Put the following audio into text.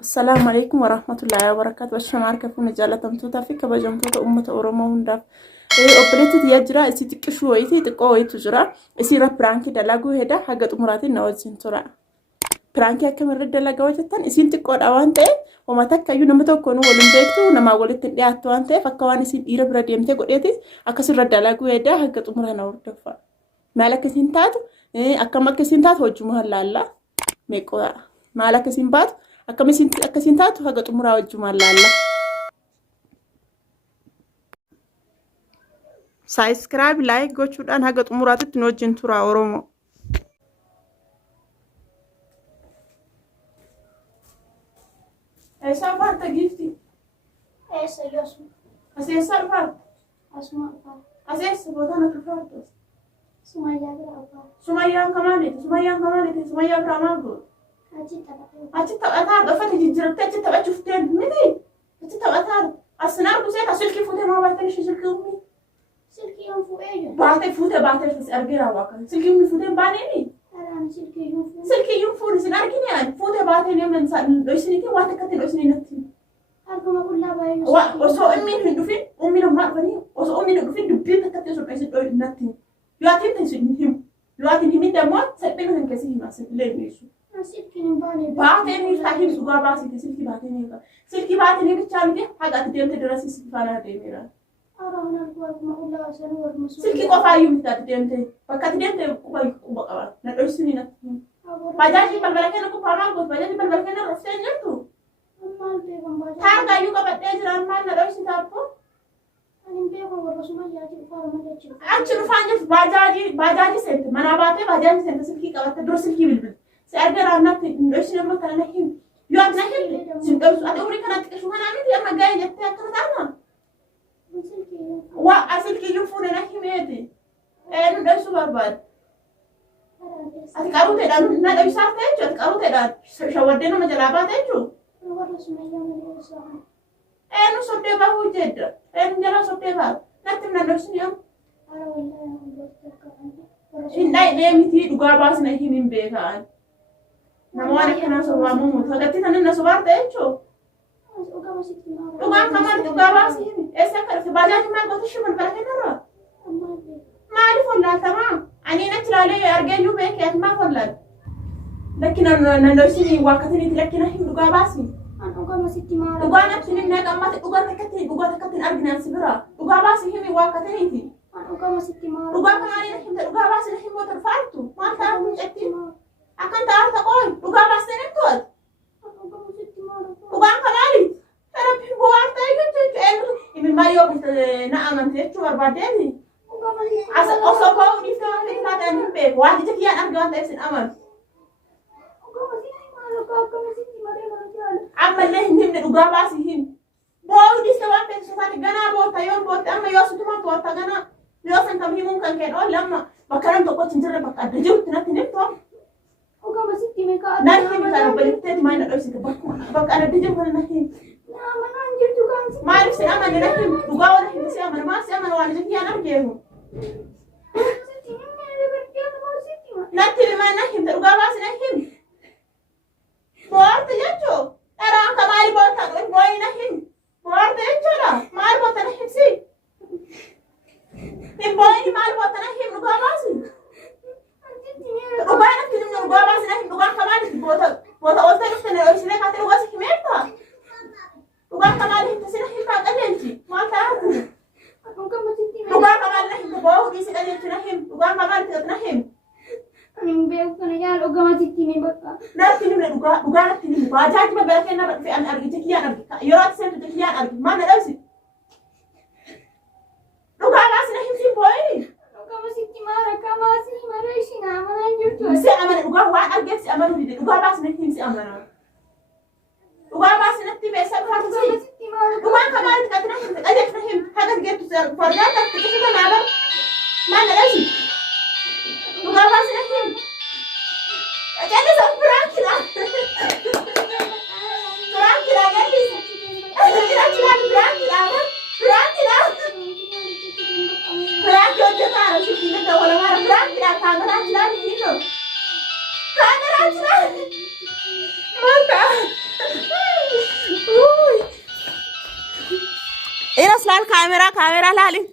السلام عليكم ورحمة الله وبركاته. بشمار كفون جالتم توتا في كبجم توتا أمة أورما هنداف أوبريتي يجرا إسي تكشوا إيتي تقوي تجرا إسي را برانكي دلاغو هدا حاجة أموراتي نوزين ترى برانكي أكمل رد دلاغو تتن إسي تقود أوانتي وما تكا يو نمتو كونو ولنبيكتو نما ولت تنياتو أنتي فكوان إسي إيرا برديمتي قد إيتي أكسر رد دلاغو هدا حاجة أمورها نوردفا مالك سنتات أكمل سنتات وجمها لالا ميكو مالك سنبات أكسنتات حاجة أمورها وجمها لالا سبسكرايب لايك gochuudhaan أنا حاجة أموراتي نوجين ترى أورومو إيش أفعل تجيبتي ايش يسمع أسيس أفعل اسمع أسيس بوتانا كفارتوس سمع يا برا سمية كمالي سمية برامانغو اجي تبع أنت تبغى أفعل تجربت أنت تبغى شفتين مني أنت تبغى أصنع بسيط أصل كيف فوتي ما بعرف إيش سلكي أمي سلكي يوم فوق ايه بعرف بس أرجع واقع سلكي أمي فوتي بانيني انا سلكي يوم فوق سلكي يوم فوري سناركيني أنا فوتي بعرفني من سال لويسني كي واتكتي لويسني نتي اركم اقول لا باين وسو أمي هندوفين أمي لما أفني وسو أمي هندوفين دبي تكتي سو بيسد أول نتي يواتين تنسيهم يواتين هم دموات سببين هم كسيه ما سبلين بيسو سلكي نباني بعدين يفتحين سوغا باسي سلكي بعدين بتشامي حاجة تديم تدرسي سفانا ديميرا ارانا الكوارك ما اقول لا سنور مسؤول سلكي قفا يوم تديم تي فكات ديم تي كوبا كوبا ندرسني نتي bajaji balbalakena ko pama go bajaji balbalakena roften yertu mal be gamba targa yu ka badde jiran man na dosi tappo anin be ko wala suma yaji fara ma yaji achi rufanje bajaji sente manabate bajaji sente silki ka batte dro silki bilbil se argara natti dosi namma kana nahim yu at nahim sin dosu at umri kana tikishu kana mit yamma gay jette akana tama سلكي wa asilki yu fune nahim eti nu dosu barbad ati qarute dan na dosi sarte echo ati qarute dan shawadde no majalabate echo wala suma yaji sa nu sodde ba hujjedda jala sodde ba natti na dosi yam ara wala Indai deemiti dhugaa baasna himin beekan. Namoonni akkanaa sobaamu fagatti tanan na sobaarta jechuun. Dhugaan kamar dhugaa baasii himi. Eessa akka dhufte baajaaji maal goota ishee balbala kennarraa? Maaliif hollaaltamaa? Ani natti ilaalee argeeyyuu beekee ati maaf hollaal? Lakki nandoosini waakatiniiti lakki na himi dhugaa baasii. Dhugaa natti himi na qammate dhugaa takkatti arginaan si biraa. Dhugaa baasii himi waakatiniiti. Dhugaa kanaanii na himte dhugaa baasii na himoota dhufaartu. Maal taa'aatu jetti? Akkan taa'aata qoy dhugaa baastee natti to'atu. Dhugaan kanaanii rabbi bu'aarta jechuudha. Imimmaa yoo na amante jechuu barbaaddeeti. Osoo ka'uu dhiiftee waan ta'eef taatee hin beeku. Waan ija kiyyaan argaa waan ta'eef sin amanu. Ammallee hin himne dhugaa baasii himi. Bo'oo dhiiste waan ta'eef sosaati ganaa boota yoo bootte amma yoo sutumaan boota ganaa yoo san kam himuun kan kee dhoon lamma bakka nam tokkotti hin jirre bakka adda jirutti natti himtoo. Nan himi kan obboleetteeti maal na dhoofsite bakka adda jiru kana na himi. Maaliif si amane na himi dhugaa wala himi si amane maal si amane waan ija kiyyaan argeemu. Natti himaan na himte dhugaa baasi na himi. Boorte jechuu dharaan ka maali boota booyi na himi. Boorte jechuudha maal boota na himsi. Hin booyi maal boota na himi dhugaa baasi. Dhugaa natti himne dhugaa baasi na himi dhugaan ka maali boota ooltee dhufte na dhoofsitee kaatee dhugaa si himeerta. Dhugaan ka maali himte si na himtaa qajeelchi maal taa'aatu. Dhugaa ka maali na himte boo'uu dhiisi qajeelchi na himi dhugaan ka maali ta'atu na himi. Natti himne dhugaa natti himne baajaaji magaalaa keenyarra dhufe ani argi jekiyyaan argi yeroo ati seentu jekiyyaan argi maal na dhabsi. Dhugaa baasi na himsi boo'ii. Si amana dhugaa waan argeef si amanuu dide dhugaa baasi na himsi amana. Dhugaa baasi natti beessa dhufaatu si. Dhugaan ka maalitti qatti na himte qajeelchi na himte haga geettu fardaa tatti qisita naabar maal na dhabsi. Dhugaa baasi na himte. Jalisa Frankila. Frankila jalisa. Frankila. Frankila hojjetaa shukii gata wala mara Frankila kamera jilaan hino. Kamera jilaan. Maka. laal kaameraa laalin.